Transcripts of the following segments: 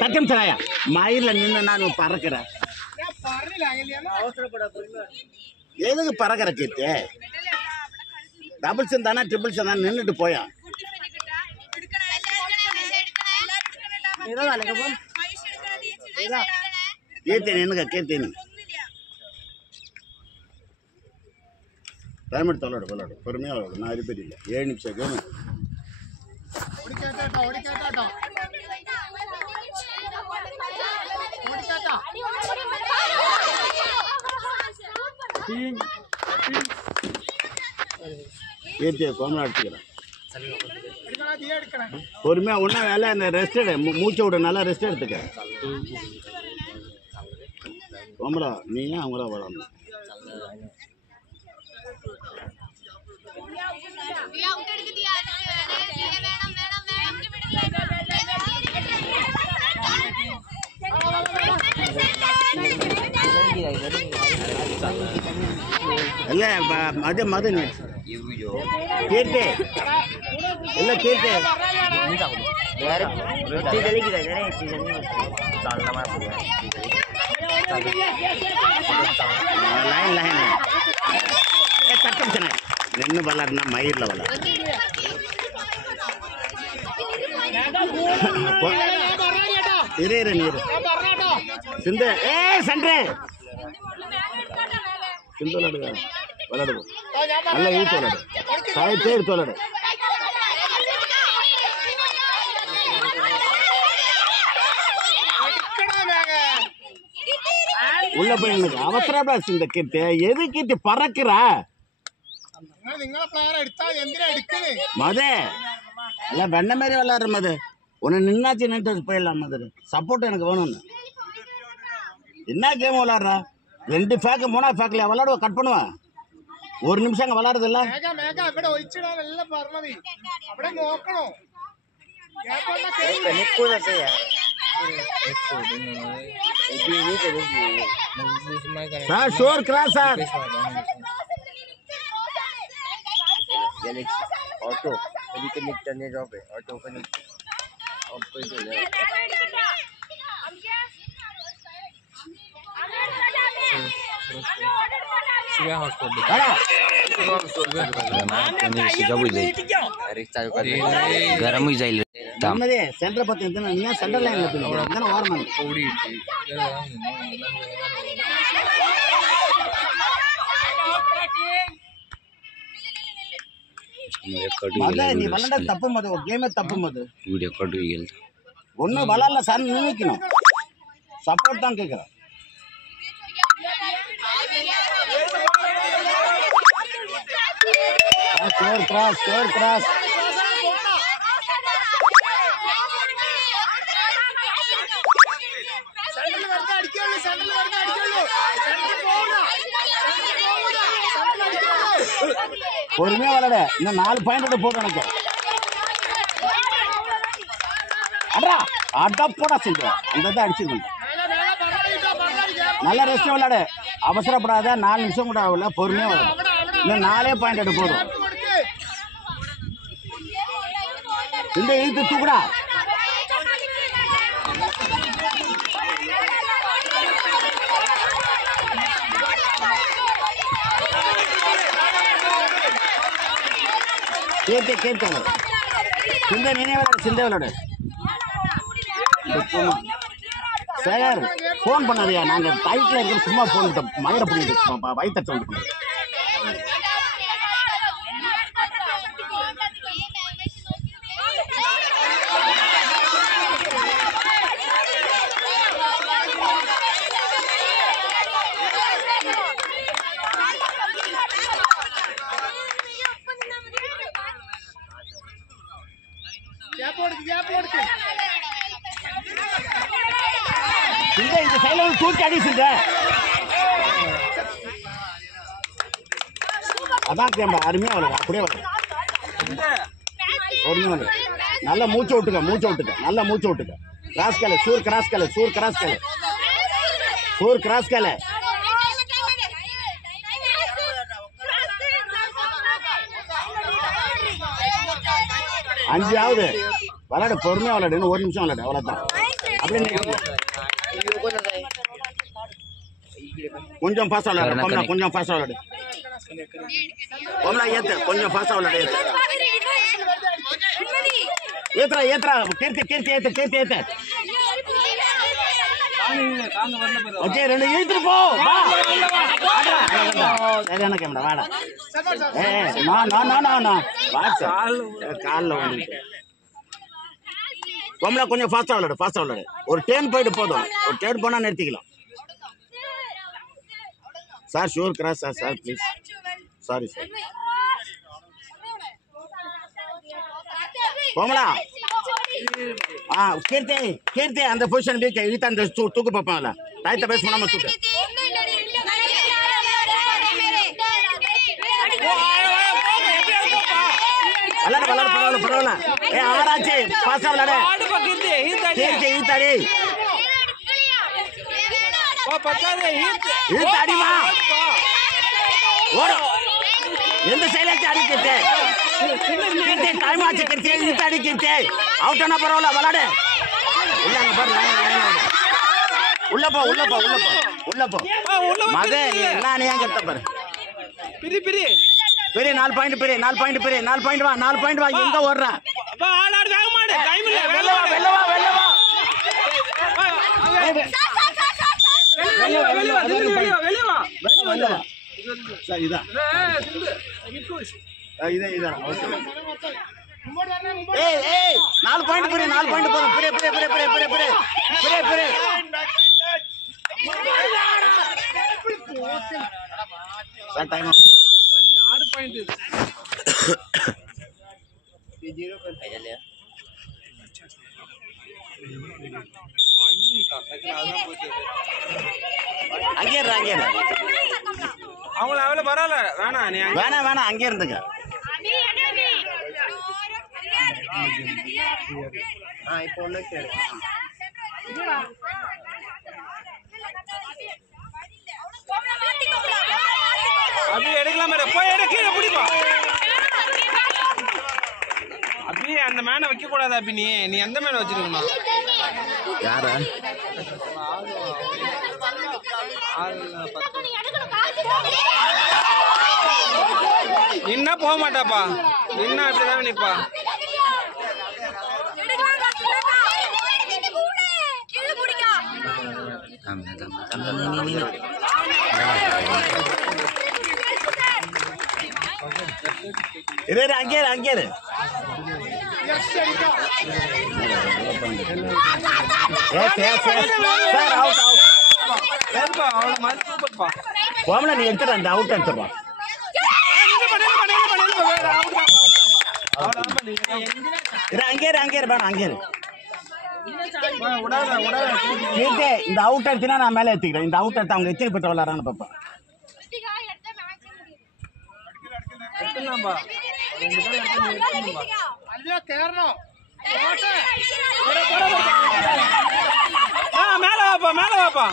तटम चलाया माइल नानु परकर परकर कीर्ते डबल्स ट्रिपल्स निन्नट पोया कीर्तन कीर्तन टाइम विलाड़ பொறுமையா நான் ரிப்பீட் இல்ல 7 நிமிஷம் கேம் कीर्ति कोमला அடிச்சுக்கறேன் பொறுமையா ஒண்ணா வேலை அந்த ரெஸ்ட் எடு மூச்சு விட நல்லா ரெஸ்ட் எடுத்துக்க கோமலா நீங்க அவங்கள வரணும் இல்ல அது மதன் कीर्ति இல்ல कीर्ति यार रोटी चली की रे चलना मत लाइन लाइन ए तटम चना निन्न बल्लाडना मयिरला बल्ला इरे इरे नीर सिंधे ए संड्रे सिंधु लड़गा बल्लाडो अल्ल ई तोलड साय पेर तोलड उल्ल पोई अवसरपड़ा सिंधे कीर्ति एदु कीर्ति परक्किरा मदे अल्ल वेण्ण मारी विलाड़ मदे उन्हें निन्नाची निंटू போயிடலாம் मदर सपोर्ट எனக்கு வேணும் என்ன கேம் விளையாடுறா ரெண்டு ஃபேக் மூணா ஃபேக்ல விளையாடுவ கட் பண்ணுவா ஒரு நிமிஷம் அங்க விளையாடுறது இல்ல மேகா மேகா അവിടെ ഒഴിച്ചിടാൻ എല്ലാം പറഞ്ഞതി അവിടെ നോക്കണം നിക്കൂലേ सर शोर क्रॉस सर गैलेक्सी ऑटो अभी कनेक्ट करने जाओ पे ऑटो कनेक्ट ऑफ कर दो सुबह हॉटस्पॉट दिखा मैं सीधा बोल दे रिचार्ज कर गरम हो जाइल नम्मदे सेंटर पत्ते इंतना निया सेंटर लाइन में इंतना और मन कोड़ी मदे नी बल्लड तप्पु मदे गेम तप्पु मदे वीडियो कट गेल ஒண்ணு பலல்ல சன் நினைக்கணும் சப்போர்ட் தான் கேக்குறேன் स्कोर क्रॉस பொறுமையா விளையாடு இன்னும் 4 பாயிண்ட் போதும் எனக்கு அடடா அடப்போடா செஞ்சு அந்த அடிச்சிருக்கேன் நல்ல ரெஸ்ட் விளையாடு அவசரப்படாத 4 நிமிஷம் கூட ஆகல பொறுமையா விளையாடு இன்னும் 4 பாயிண்ட் போதும் இந்த இழுத்து தூக்குடா கேட்டு கேட்டு சிந்த நீனே விளையாடு சிந்த விளையாடு சார் ஃபோன் பண்ணாதியா நாங்கள் டைட்டில் இருக்கிற சும்மா ஃபோன் மயிரை பண்ணிட்டு வயிற்ற வந்து இந்த சைடுல தூக்கி அடிச்சுங்க அதான் கேம்ப அருமையா வரும் அப்படியே வரும் ஒண்ணு நல்ல மூச்சு விட்டுக்க நல்ல மூச்சு விட்டுக்க கிராஸ் கேல சூர் கிராஸ் கேல 5ஆவது விளையாடு, பொறுமையா விளையாடு, இன்னும் 1 நிமிஷம் விளையாடு, அவ்வளவுதான். அப்படியே கொஞ்சம் பாசா விளையாடு, கொஞ்சம் பாசா விளையாடு, ஏத்து, கொஞ்சம் பாசா விளையாடு, ஏத்துறா, கீர்த்தி ஏத்து. ஓகே, 2 இழுத்துட்டு போ. சரியான கேமரா, வாடா. காலில் வந்துட்டு பொம்பளை கொஞ்சம் ஃபாஸ்டா விளையாடு. ஒரு டேர்ன் போயிட்டு போதும், ஒரு டேர்ன் போனா நிறுத்திக்கலாம். Sir sure cross sir please. Sorry sir. பொம்பளா கீர்த்தி அந்த பொசிஷன் வீக்க இழுத்து அந்த தூக்கு பார்ப்பாங்கல்ல, தாயத்தை பேச பண்ணாம தூக்கு. பரவாயில்ல. ஆராய்ச்சி பாசா விளையாடு, கீர்த்தி இழுத்தாடி, அடிமா ஓடும். எந்த சைலாச்சு அடிக்கிட்டு டைம் ஆச்சு, கீர்த்தி இழுத்து அடிக்கிட்டு அவுட் ஆனா பரவாயில்ல, விளையாடு. இல்லங்க பாரு, உள்ள போ மத என்ன நீ ஏன் கட்ட பாரு. பெரிய 4 பாயிண்ட் வா, 4 பாயிண்ட் வா. எங்க ஓடுற? வெளில வா. இதான் ஏய் 4 பாயிண்ட் போதும். சார் டைம் 6 பாயிண்ட் அங்கே அவங்கள பரவாயில்ல, வேணாம் அங்கே இருந்துங்க. இப்போ அப்படியே எடுக்கலாம், போய் கீழே பிடிப்பா. அப்படியே அந்த மேனை வைக்க கூடாது. அப்படி நீ எந்த மேனை வச்சிருக்கணும்? யார நின்னா போக மாட்டாப்பா, நின்னா அப்படிதான் நிப்பா. அங்கே கோமலா நீ எடுத்துட்டு அந்த அவுட் எடுத்துப்பா. இந்த அவுட் எடுத்தினா நான் மேலே ஏத்திக்கிறேன். இந்த அவுட் எடுத்து அவங்க எத்தனை பேர் விளையாடுறான்னு பாப்பேன். மேல வாப்பா.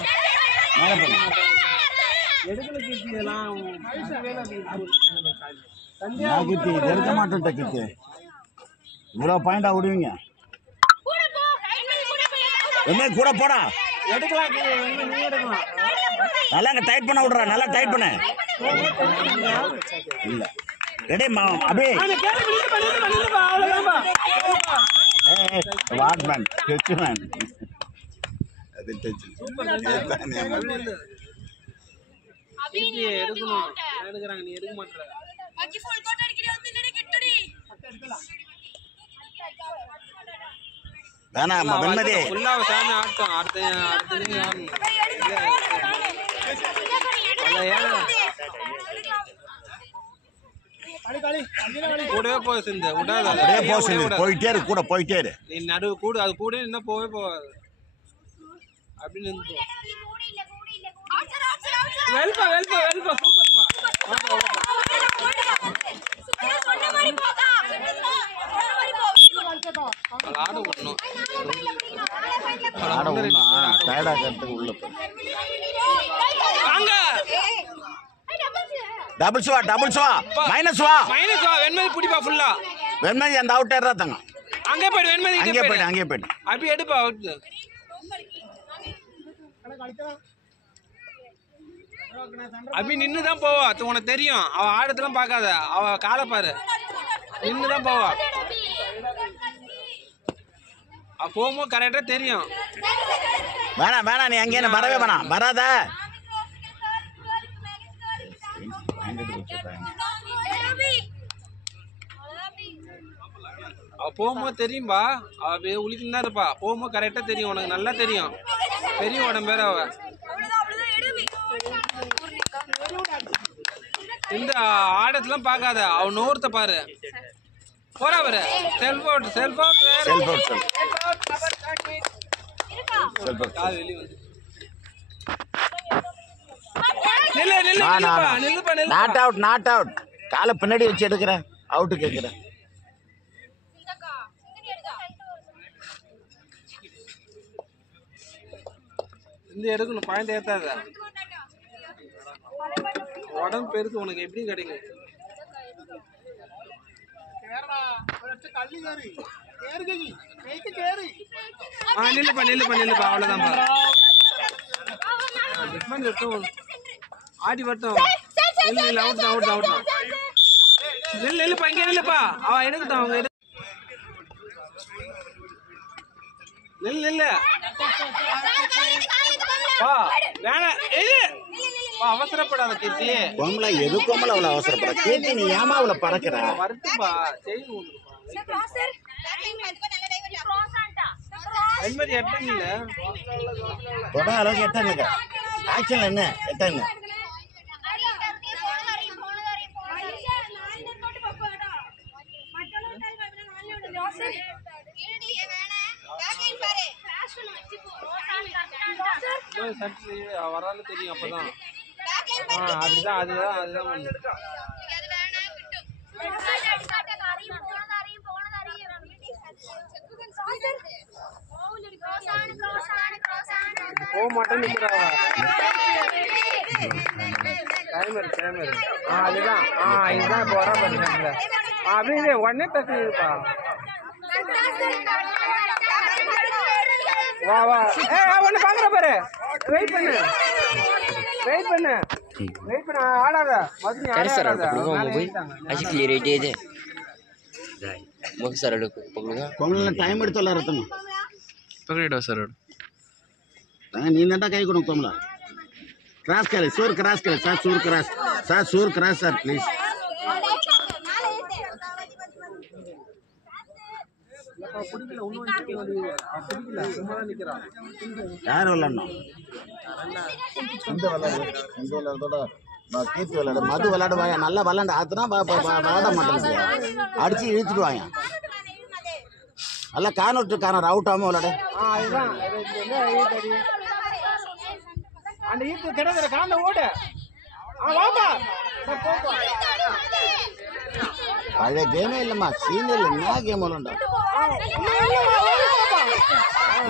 எடுக்க மாட்டேன் கிட்டு, இவ்வளவு பாயிண்டா விடுவீங்க. என்ன கூட போடா, நல்லா டைட் பண்ண விடுறா, நல்லா டைட் பண்ண. இல்ல ரெடி அபி வாட்மேன் டெச்மேன் அது டெச் எடுக்கணும் எடுக்கறாங்க, நீ எடுக்க மாட்டற. பாக்கி ஃபுல் கோட் அடிக்கறே வந்து நின்னு கிட்டடி தானா வெண்மதி ஃபுல்லா சாமி ஆட்டம் அடுத்து நீ ஆடணும். கூடவே போய் சிந்து விடாத, அப்படியே போ சிந்து, போயிட்டே இரு, கூட போயிட்டே இரு. நீ நடு கூட அது கூட என்ன போவே போகாது, அப்படி நின்னு வெல்பா சூப்பர்ப்பா. சொன்ன மாதிரி போடா, ஆட ஒண்ணு டயர்டா கரெக்ட் உள்ள போ. வாங்க டபுள்ஸ் வா மைனஸ் வா வெண்மதி புடிப்பா ஃபுல்லா. வெண்மதி அந்த அவுட் ஏறா தங்க. அங்கே போயிடு வெண்மதி அங்கே போயிடு அப்படி எடுப்பா அவுட் அபி நின்று தான் போவா உனக்கு தெரியும் அவ ஆடத்தெல்லாம் பார்க்காத அவ காலை பாரு நின்று தான் போவா அவ போகும்போது கரெக்டா தெரியும் வேணாம் நீ அங்கே வரவே வேணாம் வராத அவ போகும்போது தெரியும்பா அவ உளிக்கு தான் இருப்பா போகும்போது கரெக்டா தெரியும் உனக்கு நல்லா தெரியும் பெரிய உடம்பேர அவ இந்த ஆடத்தெல்லாம் பார்க்காத அவ நோர்த்த பாரு போறா பாரு செல்ஃப் அவுட் கால் வெளிய வந்து நில்லுப்பா நாட் அவுட் காலை பின்னாடி வச்சு எடுக்கிற அவுட்டு கேட்குற இந்த எடுக்கணும் பாயிண்ட் ஏத்தாத உடம்பு பெருக்கு உனக்கு எப்படி கிடைக்கும் நில்லுப்பா அவ்வளவுதான் ஆடி வரட்டும் அவுட் நில்லுப்பா இங்கே நில்லுப்பா அவ எடுக்கட்டும் அவங்க நில்லு அவசரப்படாத கீர்த்தி கோமலா எது கோமலா அவ்வளவு அவசரப்பட கீர்த்தி நீ ஏமா அவ்வளவு பறக்குற வருத்துப்பா தொட அளவுக்கு எட்டானுங்க ஆக்ஷன்ல என்ன எட்டாங்க வரால தெரியும் அப்பதான் அதுதான் போக மாட்டேன்னு அதுதான் இதுதான் இப்போ வர பாருங்க அப்படியே உடனே தச்சுப்பா வா ஒண்ணு பாக்குற பாரு வெயிட் பண்ணு ஆடாத टाइम नींदा कई कोमला क्रॉस करे सूर क्रॉस करे सर सूर क्रॉस सर प्लीज यार கீர்த்தி விளையாடு மது விளையாடுவாங்க நல்லா விளையாண்டு ஆத்துனா விளையாட மாட்டாங்க அடிச்சு இழுத்துடுவாங்க நல்லா கார்னர் அவுட் ஆகாம விளையாடு பழைய கேமே இல்லம்மா சீனியர்ல என்ன கேம் விளையாண்டா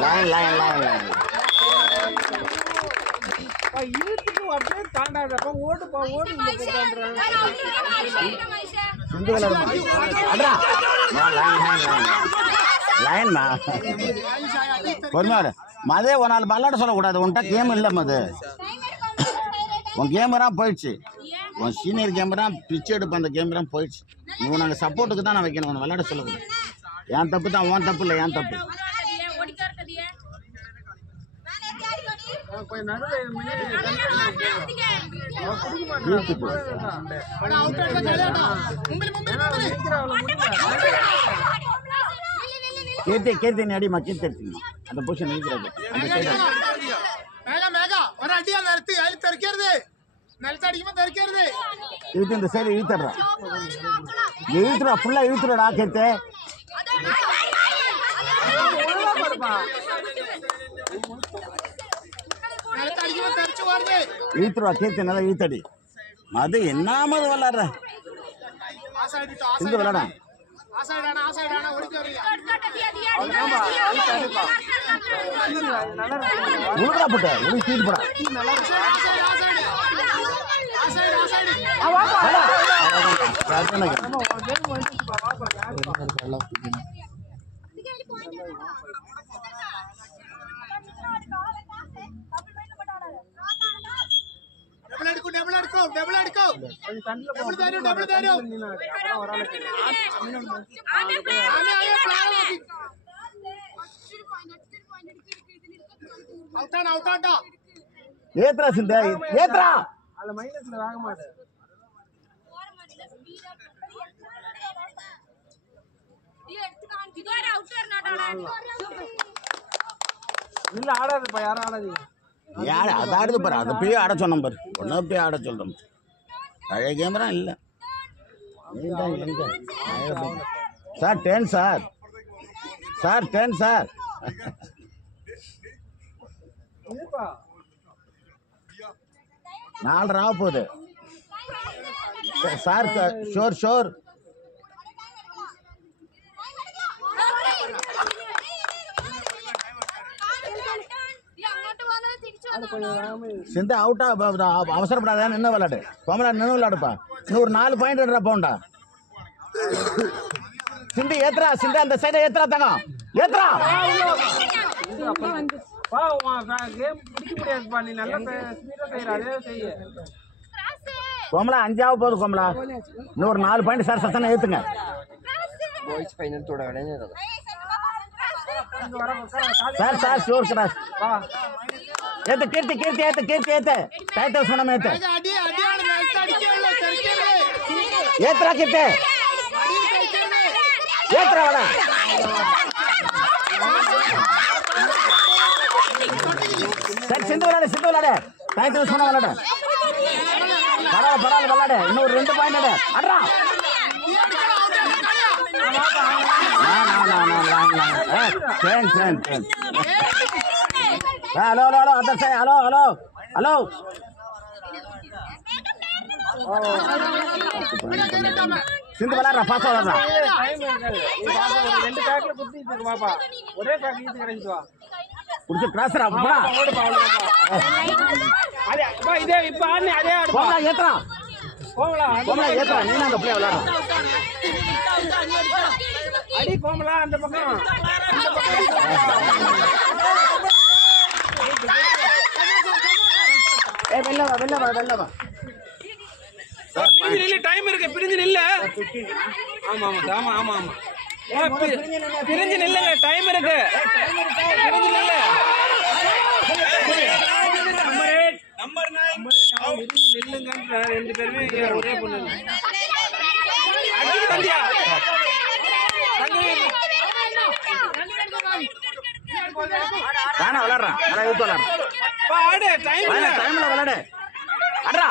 லைன் அப்படியே தாண்டாதப்ப ஓடுப்பா ஓடு மதே ஒரு நாள் விளையாட சொல்லக்கூடாது உன்ட்ட கேம் இல்லை மது உன் கேமரா போயிடுச்சு உன் சீனியர் கேமரா பிச்சு எடுப்ப அந்த கேமரா போயிடுச்சு நீ நாங்கள் சப்போர்ட்டுக்கு தான் நான் வைக்கணும் உன்னை விளையாட சொல்லக்கூடாது என் தப்பு தான் உன் தப்பு இல்லை என் தப்பு கீர்த்தி அடிமா கீர்த்தி எடுத்துக்கணும் அந்த பொசிஷன் இருக்கிறது கீர்த்தி இந்த சைடு இழுத்துறா ஃபுல்லா இழுத்துறா கீர்த்தி இழுத்துருவா கீர்த்தி நல்லா இழுத்தடி மது என்ன மது விளாடுற இங்க விளாடா உழுக்கா போட்ட உழுக்கு தீட்டு போடா ஏத்ரா சிந்த ஏத்ரா அதுல மைனஸ்ல வாங்க மாட்டேன். இல்ல ஆடாதுப்பா, யாரும் ஆடாதீங்க. யார் அது ஆடுது பாரு, அதை போய் ஆட சொன்னோம் பாரு, ஒன்றும் போய் ஆட சொல்கிறோம். பழைய கேமரா இல்லை சார். 10 sir, sir 10 sir. இல்லப்பா 4 ஆக போகுது சார். Sure sure. சிந்த அவுட்டா அவசரப்படாத, நின்று விளையாடு. கோமலா நின்று விளையாடுப்பா. இன்னும் ஒரு 4 பாயிண்ட் எடுறா போண்டா. சிந்து ஏத்துறா, சிந்து அந்த சைடை ஏத்துறா, தங்கம் ஏத்துறா. கேம் பிடிக்க முடியாதுப்பா, நீ நல்லா ஸ்பீடா செய்யற, அதே செய்ய. கோமலா 5 ஆக போகுது கோமலா. இன்னும் ஒரு 4 பாயிண்ட் சார் சத்தனை ஏத்துங்க. சார் சார் ஷோர் கிராஸ் ஏத்து. கீர்த்தி கீர்த்தி ஏத்து, கீர்த்தி ஏத்து. டைட்டல் சொன்னமே ஏத்து. ஏத்துறா கீர்த்தி, ஏத்துறா வாடா. சரி சிந்து விளையாடு, சிந்து விளையாடு. டைட்டல் சொன்ன விளையாடு. பரவாயில்ல பரவாயில்ல விளையாடு. இன்னும் ஒரு 2 பாயிண்ட் எடு. அட்ரா. Hello hello hello other side. Hello hello hello. Sindhu விளையாடுறா, பாஸ் விளையாடுறா. ரெண்டு பேக்ல குத்திட்டு வாப்பா, ஒரே பேக் ஈத்து கிடைச்சிட்டு வா. புடிச்சு கிராஸ்ரா போடா. ஓடுப்பா அதே அப்பா, இதே இப்ப ஆடுனே அதே ஆடு. போடா ஏத்துறா, கோமலா போடா ஏத்துறா. நீ அந்த பிளே விளையாடு. அடி கோமலா அந்த பக்கம், இந்த பக்கம். ஏய் வெல்ல வா, வெல்ல வா, வெல்ல வா. பிரிஞ்சு நில்லு, டைம் இருக்கு, பிரிஞ்சு நில்லு. ஆமா ஆமா ஆமா ஆமா ஆமா. பிரிஞ்சு நில்லுங்க, டைம் இருக்கு. பிரிஞ்சு நில்லு. நம்பர் 9 நில்லுங்கன்ற 2 பேருமே ஒரே பொண்ணு. அடி தந்தியா தானா விளையாடுறான். அட யூத் விளையாடுறான். ஆடு, டைம் இல்ல, டைம்ல விளையாடு. அட்ரா.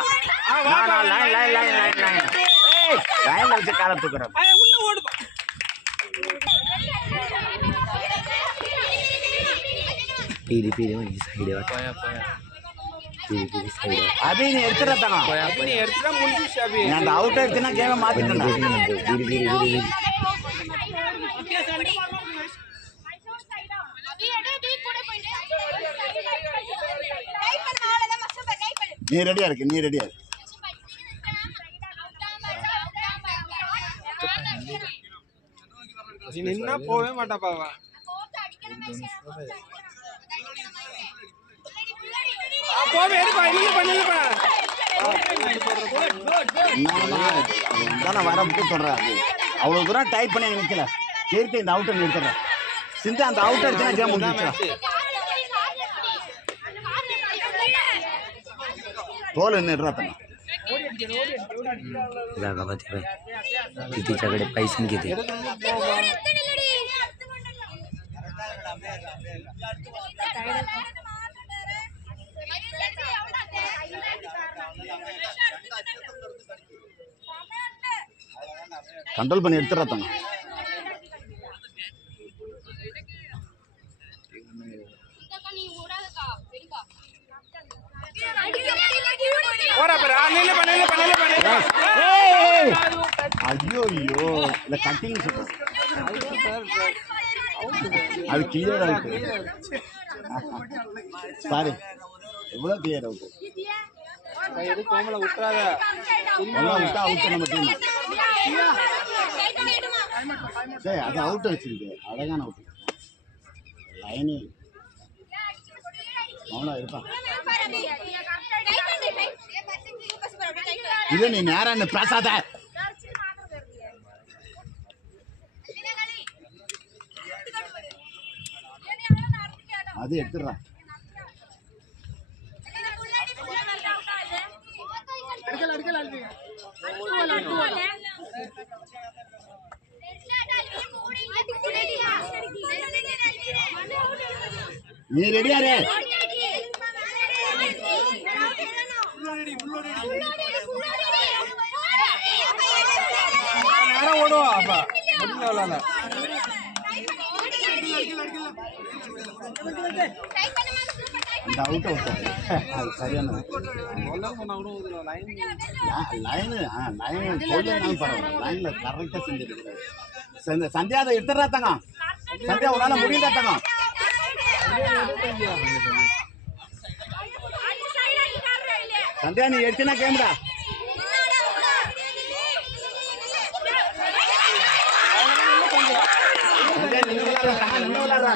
Line line line line line. ஏய் லைன்ல வச்சு கால தூக்குறேன். உள்ள ஓடுப்பா. पीरी पीरी में साइड है पोया पोया पीरी पीरी साइड है अभी நீ எடுத்துற தங்க. அபி நீ எடுத்துட்டா முடிஞ்சிச்சு. அபி நீ அந்த அவுட் எடுத்தனா கேம மாத்திட்டேன். पीरी पीरी पीरी நீ ரெடியா இருக்கு, நீ ரெடியா இருக்கு. நீ நின்னா போவே மாட்டாப்பா அவ. போவே எடுப்பா, இல்லப்பா நில்லுப்பா. நான் வரப்போ சொல்றேன். அவ்வளவு தூரம் டைப் பண்ணி நிக்கல. கீர்த்தி இந்த அவுட்டர் நிறுத்தற. சிந்து அந்த அவுட்டர் எடுத்தா கேம் முடிஞ்சிச்சு. தோல் நிறுறா தங்க. जागा बात है कितीच्याकडे पैसे किती कंट्रोल பண்ணி எடுத்துறா தங்க. ஓரா பாரு, நில்லு பண்ணல பண்ணல பண்ணல. ஐயோ ஐயோ இல்ல கட்டிங் சூப்பர். அது கிளியர் ஆயிட்டு. சாரி எவ்வளவு கிளியர் ஆயிட்டு. எது கோமல விட்டுறாத. எல்லாம் விட்டா அவுட் நம்ம டீம். சரி அது அவுட் வச்சிருக்கு. அழகான அவுட். லைனு அவனா இருப்பான். இது நீ நேரம் என்ன பேசாத. அது எடுத்துடுறான். நீ ரெடியாரு? நேரம் ஓடுவா அப்ப முடியல. அந்த அவுட் அவுட் அது சரியான லைனு சொல்லணும் பரவாயில்ல. லைன்ல கரெக்டாக செஞ்சிருக்கு. சந்தியா அதை எடுத்துடுறா தங்கம். சந்தியா உன்னால முடியல தங்கம். சந்தியா நீ எடுத்தினா கேம்டா.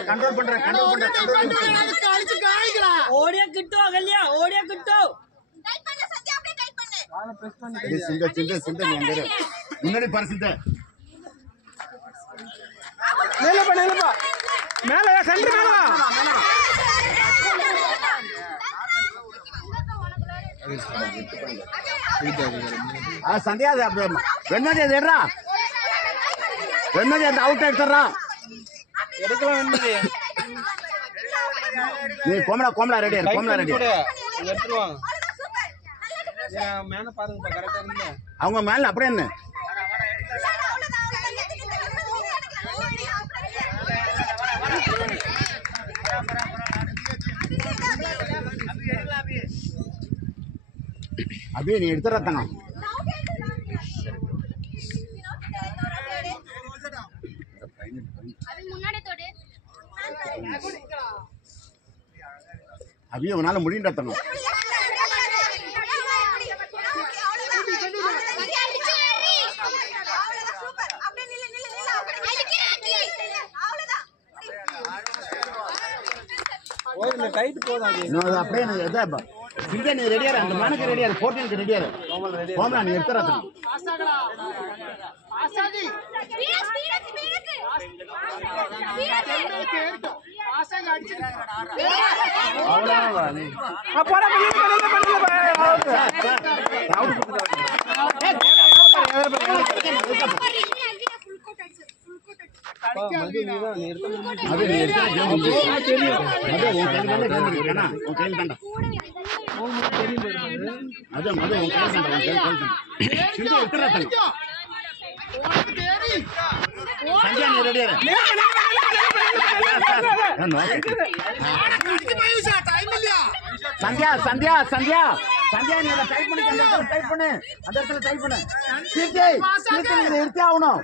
கண்ட்ரோல் பண்ற ஓடியா கிட்டோ கல்யா ஓடியா கிட்டோ முன்னாடி பாரு சிந்த மேலப்பா மேல சென்டர் மேல சந்தியா வெண்ணாடி அது எடுறா. வெண்ணாடி அந்த அவுட் எடுத்துடுறா. எடுக்கலாம் வெண்ணாடி. நீ கோமலா ரெடி எடுத்துருவாங்க. மேல பாருங்க கரெக்டா இருக்கு. அவங்க மேல அப்படியே என்ன அப்படியே நீ எடுத்துற தங்க. அப்படியே உன்னால முடியுண்டா தங்க. அப்படியே நீ ரெடியாரு. அந்த மேனுக்கு ரெடியாரு. 14க்கு ரெடியாரு. கோமலா நீ எடுத்துறா தங்க. சந்தியா சந்தியா சந்தியா சந்தியா நீ டைப் பண்ணி அந்த இடத்துல டைப் பண்ணு. அந்த இடத்துல டைப் பண்ணு. நீ எடுத்தே ஆகணும்.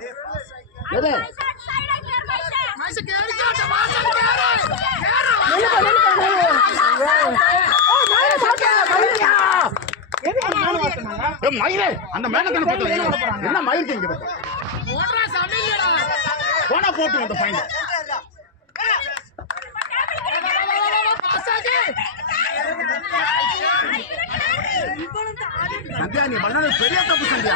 எது மயிலே அந்த மேல என்ன மயில் திங்க போனா போட்டு அந்த பையன். சந்தியா நீ பண்ணது பெரிய தப்பு சந்தியா.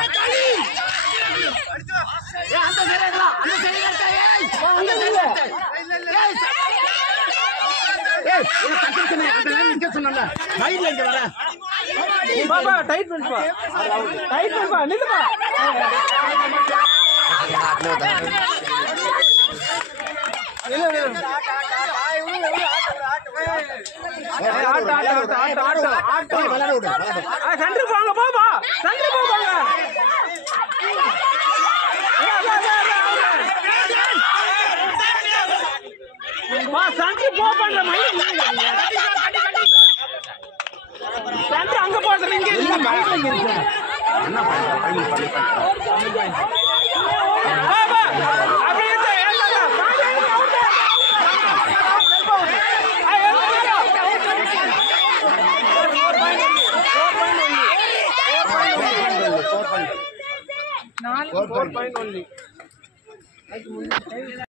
டைட் பண்ணுப்பா நில்லுப்பா. சென்டர் போங்க போப்பா. சென்டர் போப்பாங்க. சென்டர் போ பண்ற மயில் சென்டர் அங்க போடுற இங்க இல்ல மயில் இருக்கு. என்ன பண்ற அப்படியே 4.1